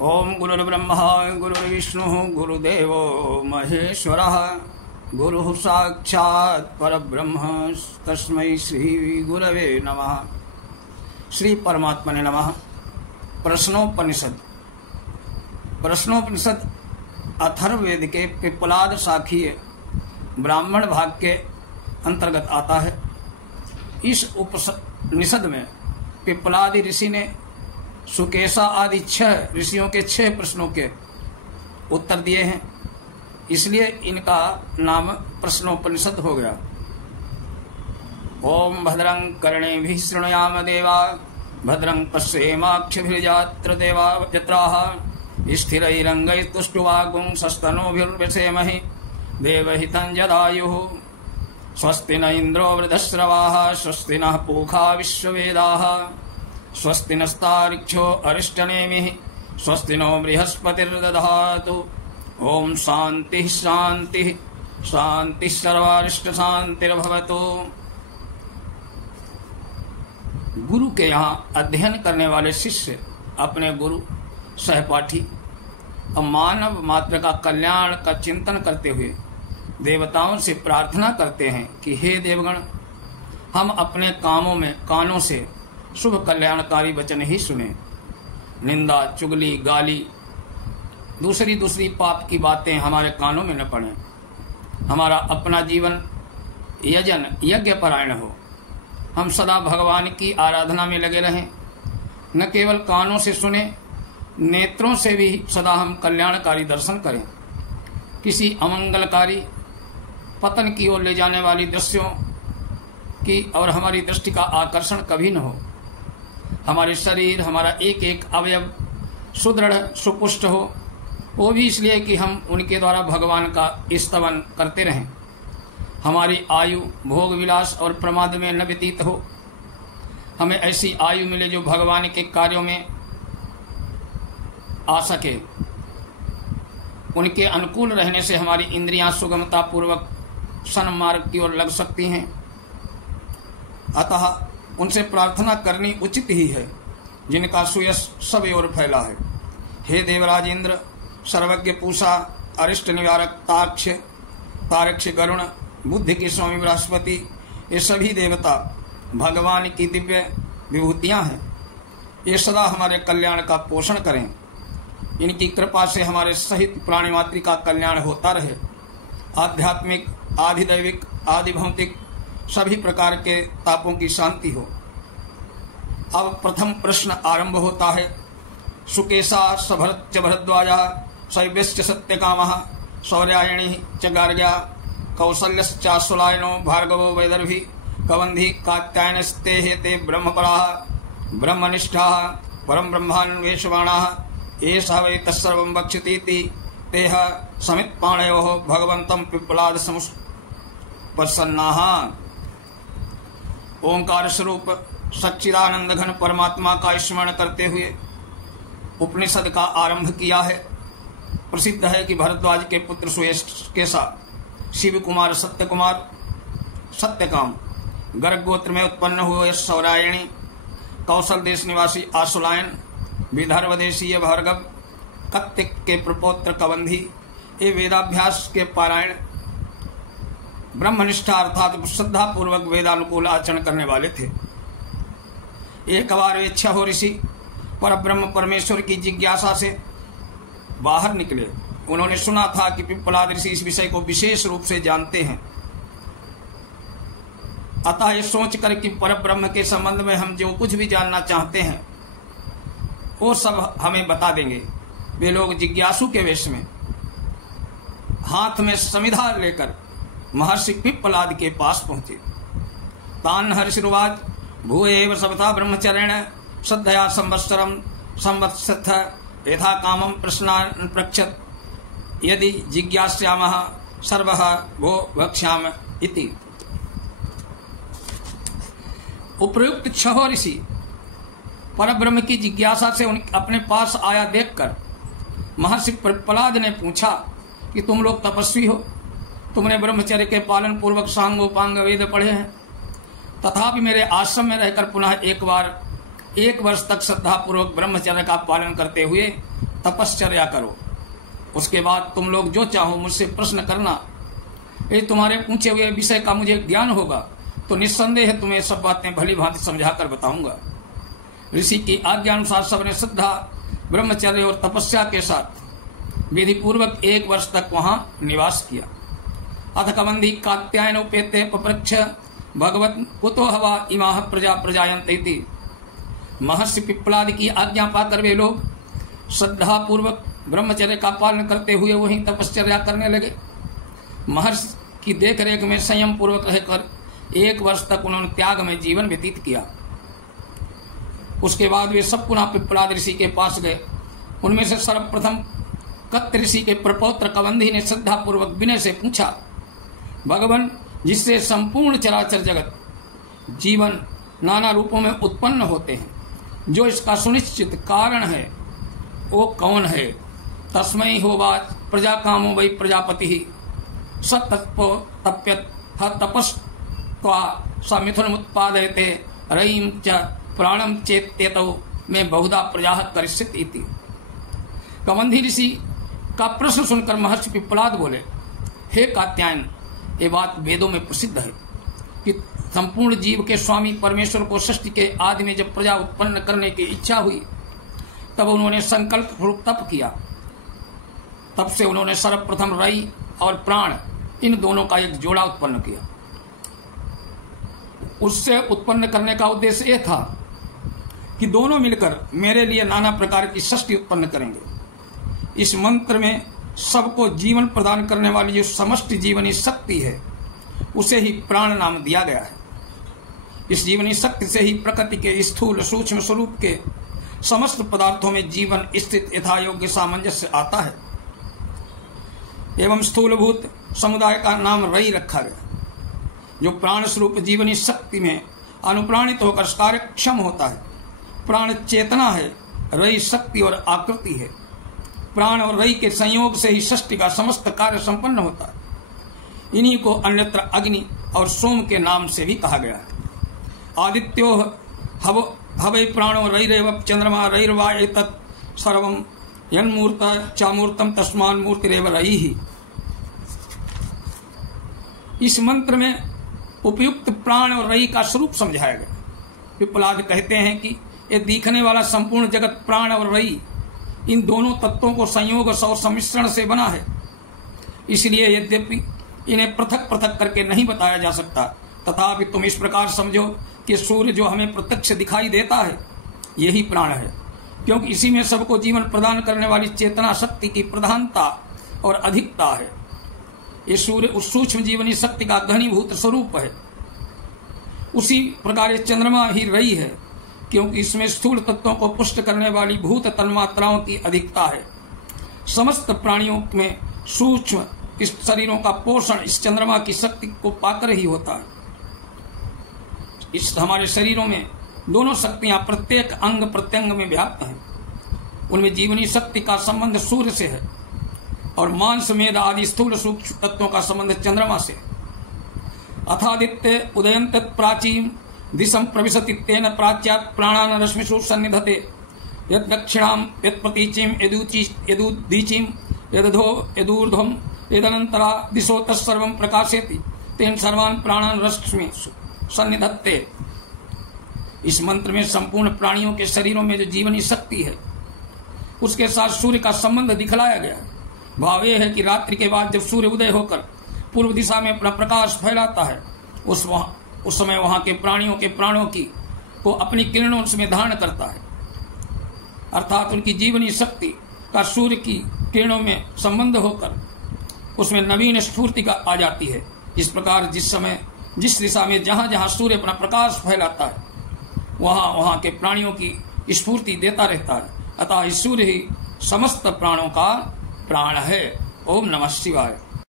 ओम गुरुर्ब्रह्मा गुरुर्विष्णु गुरुदेव महेश्वरः गुरुः साक्षात् परब्रह्म तस्मै श्री गुरवे नमः। श्री परमात्मने नमः। प्रश्नोपनिषद अथर्ववेद के पिप्पलाद शाखीय ब्राह्मण भाग के अंतर्गत आता है। इस उपनिषद में पिप्पलादि ऋषि ने सुकेशा आदि 6 ऋषियों के 6 प्रश्नों के उत्तर दिए हैं, इसलिए इनका नाम प्रश्नोपनिषद हो गया। ओम भद्रं कर्णेभिः शृणुयाम देवा भद्रं पश्येमाक्षभिर्यत्र देवा जत्राः स्थिरैरङ्गैस्तुष्टुवागुंसस्तनूभिर्व्यसेमहि देवहितं जदायुः। स्वस्ति न इन्द्रो वृद्धश्रवाः स्वस्ति नः पूषा विश्ववेदाः स्वस्ति नस्तार्क्ष्यो अरिष्टनेमिः स्वस्ति नो बृहस्पतिर्दधातु। ओम शांति शांति शांति सर्वारिष्ट शांतिर्भवतु। गुरु के यहाँ अध्ययन करने वाले शिष्य अपने गुरु सहपाठी और मानव मात्र का कल्याण का चिंतन करते हुए देवताओं से प्रार्थना करते हैं कि हे देवगण, हम अपने कानों से शुभ कल्याणकारी वचन ही सुने। निंदा चुगली गाली दूसरी पाप की बातें हमारे कानों में न पड़े। हमारा अपना जीवन यज्ञ परायण हो। हम सदा भगवान की आराधना में लगे रहें। न केवल कानों से सुने, नेत्रों से भी सदा हम कल्याणकारी दर्शन करें। किसी अमंगलकारी पतन की ओर ले जाने वाली दृश्यों की और हमारी दृष्टि का आकर्षण कभी न हो। हमारे शरीर, हमारा एक एक अवयव सुदृढ़ सुपुष्ट हो, वो भी इसलिए कि हम उनके द्वारा भगवान का स्तवन करते रहें। हमारी आयु भोग विलास और प्रमाद में न व्यतीत हो। हमें ऐसी आयु मिले जो भगवान के कार्यों में आ सके। उनके अनुकूल रहने से हमारी इंद्रियां सुगमता पूर्वक सन्मार्ग की ओर लग सकती हैं। अतः उनसे प्रार्थना करनी उचित ही है जिनका सुयश सब ओर फैला है। हे देवराज इंद्र, सर्वज्ञ पूषा, अरिष्ट निवारक तारक्ष गरुण, बुद्धि के स्वामी बृहस्पति, ये सभी देवता भगवान की दिव्य विभूतियां हैं। ये सदा हमारे कल्याण का पोषण करें। इनकी कृपा से हमारे सहित प्राणी मात्र का कल्याण होता रहे। आध्यात्मिक, आधिदैविक, आदि भौतिक सभी प्रकार के तापों की शांति हो। अब प्रथम प्रश्न आरंभ होता है। सुकेशा सभरत च भरद्वाजा शैव्यश्च सत्यकामः शौर्यायणी च गार्ग्या कौसल्यश्चाश्वलायनो भार्गवो वैदर्भी कवंधी कात्यायनस्ते हेते ब्रह्मपराः ब्रह्मनिष्ठाः परम ब्रह्मान्वेषमाणाः एषः वै तत्सर्वं वक्ष्यतीति तेह समित्पाणयोः भगवन्तं पिप्पलाद समुपसन्नाः। ओंकार स्वरूप सच्चिदानंद घन परमात्मा का स्मरण करते हुए उपनिषद का आरंभ किया है। प्रसिद्ध है कि भरद्वाज के पुत्र सुकेशा शिव कुमार सत्यकाम गर्ग गोत्र में उत्पन्न हुए सौरायणी, कौशल देश निवासी आशुलायन, विदर्भ देशीय भार्गव, कत्तिक के प्रपौत्र कवंधी, ये वेदाभ्यास के पारायण ब्रह्मनिष्ठा अर्थात श्रद्धा पूर्वक वेदानुकूल आचरण करने वाले थे। एक बार वे 6 ऋषि पर ब्रह्म परमेश्वर की जिज्ञासा से बाहर निकले। उन्होंने सुना था कि पिप्पलाद ऋषि इस विषय को विशेष रूप से जानते हैं। अतः ये सोचकर कि परब्रह्म के संबंध में हम जो कुछ भी जानना चाहते हैं वो सब हमें बता देंगे। वे लोग जिज्ञासु के वेश में हाथ में समिधा लेकर महर्षि पिप्पलाद के पास पहुंचे। तान हर्षिर्वाच भूएव सवता ब्रह्मचर्येण श्रद्धया संवत्सथ यथा कामं प्रश्नान् पृच्छत् यदि जिज्ञास्यामः सर्वः वो वक्ष्याम इति। उपर्युक्त 6 ऋषि परब्रह्म की जिज्ञासा से अपने पास आया देखकर महर्षि पिप्पलाद ने पूछा कि तुम लोग तपस्वी हो, तुमने ब्रह्मचर्य के पालन पूर्वक सांगोपांग वेद पढ़े हैं, तथापि मेरे आश्रम में रहकर पुनः एक वर्ष तक श्रद्धा पूर्वक ब्रह्मचर्य का पालन करते हुए तपश्चर्या करो। उसके बाद तुम लोग जो चाहो मुझसे प्रश्न करना। यदि तुम्हारे पूछे हुए विषय का मुझे ज्ञान होगा तो निस्संदेह तुम्हें सब बातें भली भांति समझाकर बताऊंगा। ऋषि की आज्ञा अनुसार सबने श्रद्धा, ब्रह्मचर्य और तपस्या के साथ विधि पूर्वक 1 वर्ष तक वहां निवास किया। अथ कबंधी कात्यायन उपेते पप्रच्छ भगवत कुतो हवा इमाह प्रजा प्रजायन्ते इति। महर्षि पिप्पलादि की आज्ञा पाकर वे लोग श्रद्धा पूर्वक ब्रह्मचर्य का पालन करते हुए वहीं तपश्चर्या करने लगे। महर्षि की देखरेख में संयम पूर्वक रहकर 1 वर्ष तक उन्होंने त्याग में जीवन व्यतीत किया। उसके बाद वे सब पुनः पिप्पलाद ऋषि के पास गए। उनमें से सर्वप्रथम कत्त ऋषि के प्रपौत्र कबंधी ने श्रद्धा पूर्वक विनय से पूछा, भगवान जिससे संपूर्ण चराचर जगत जीवन नाना रूपों में उत्पन्न होते हैं, जो इसका सुनिश्चित कारण है वो कौन है? तस्मै होवाच प्रजा कामो वै प्रजापति सत्तपो तप्यत तपस्त्वा स मिथुन उत्पादयते रयिं च प्राणम चेत्यतो में बहुधा प्रजा करिष्यति इति। कबंधी ऋषि का प्रश्न सुनकर महर्षि पिप्पलाद बोले, हे कात्यायन, ये बात वेदों में प्रसिद्ध है कि संपूर्ण जीव के स्वामी परमेश्वर को सृष्टि के आदि में जब प्रजा उत्पन्न करने की इच्छा हुई तब उन्होंने संकल्प पूर्वक तप किया। तब से उन्होंने सर्वप्रथम रई और प्राण इन दोनों का एक जोड़ा उत्पन्न किया। उससे उत्पन्न करने का उद्देश्य यह था कि दोनों मिलकर मेरे लिए नाना प्रकार की सृष्टि उत्पन्न करेंगे। इस मंत्र में सबको जीवन प्रदान करने वाली जो समष्टि जीवनी शक्ति है उसे ही प्राण नाम दिया गया है। इस जीवनी शक्ति से ही प्रकृति के स्थूल सूक्ष्म स्वरूप के समस्त पदार्थों में जीवन स्थित यथा योग्य सामंजस्य आता है। एवं स्थूलभूत समुदाय का नाम रई रखा गया, जो प्राण स्वरूप जीवनी शक्ति में अनुप्राणित होकर कार्यक्षम होता है। प्राण चेतना है, रई शक्ति और आकृति है। प्राण और रई के संयोग से ही सृष्टि का समस्त कार्य संपन्न होता है। इन्हीं को अन्यत्र अग्नि और सोम के नाम से भी कहा गया है। आदित्यो हवै प्राणो रैरेव चंद्रमा रैर्वा एतत् सर्वं यन्मूर्त चामूर्तम तस्मान मूर्तिरेव रई। इस मंत्र में उपयुक्त प्राण और रई का स्वरूप समझाया गया। पिप्पलाद कहते हैं कि ये दिखने वाला संपूर्ण जगत प्राण और रई इन दोनों तत्वों को संयोग और सम्मिश्रण से बना है। इसलिए यद्यपि इन्हें पृथक पृथक करके नहीं बताया जा सकता, तथापि तुम इस प्रकार समझो कि सूर्य जो हमें प्रत्यक्ष दिखाई देता है यही प्राण है, क्योंकि इसी में सबको जीवन प्रदान करने वाली चेतना शक्ति की प्रधानता और अधिकता है। ये सूर्य उस सूक्ष्म जीवनी शक्ति का घनीभूत स्वरूप है। उसी प्रकार चंद्रमा ही रई है, क्योंकि इसमें स्थूल तत्वों को पुष्ट करने वाली भूत तन्मात्राओं की अधिकता है। समस्त प्राणियों में सूक्ष्म इस शरीरों का पोषण इस चंद्रमा की शक्ति को पाकर ही होता है। इस हमारे शरीरों में दोनों शक्तियां प्रत्येक अंग प्रत्यंग में व्याप्त हैं। उनमें जीवनी शक्ति का संबंध सूर्य से है और मांस मेद आदि स्थूल सूक्ष्म तत्वों का संबंध चंद्रमा से। अथादित्य उदयंत प्राचीन दिशम प्रविशति तेन प्राच्यात् प्राणान रश्मिषु सन्निधते यद दक्षिणाम यद प्रतीचिम यदुदीचिम यदधो यदूर्ध्वम यदनंतरा दिशो तत्सर्वं प्रकाशयति तेन सर्वान् प्राणान रश्मिषु सन्निधत्ते। इस मंत्र में संपूर्ण प्राणियों के शरीरों में जो जीवनी शक्ति है उसके साथ सूर्य का संबंध दिखलाया गया है। भाव यह है कि रात्रि के बाद जब सूर्य उदय होकर पूर्व दिशा में अपना प्रकाश फैलाता है उस समय वहां के प्राणियों के प्राणों की को अपनी किरणों उसमें धारण करता है, अर्थात उनकी जीवनी शक्ति का सूर्य की किरणों में संबंध होकर उसमें नवीन स्फूर्ति का आ जाती है। इस प्रकार जिस समय जिस दिशा में जहां जहां सूर्य अपना प्रकाश फैलाता है वहां वहां के प्राणियों की स्फूर्ति देता रहता है। अतः सूर्य ही समस्त प्राणों का प्राण है। ओम नमः शिवाय।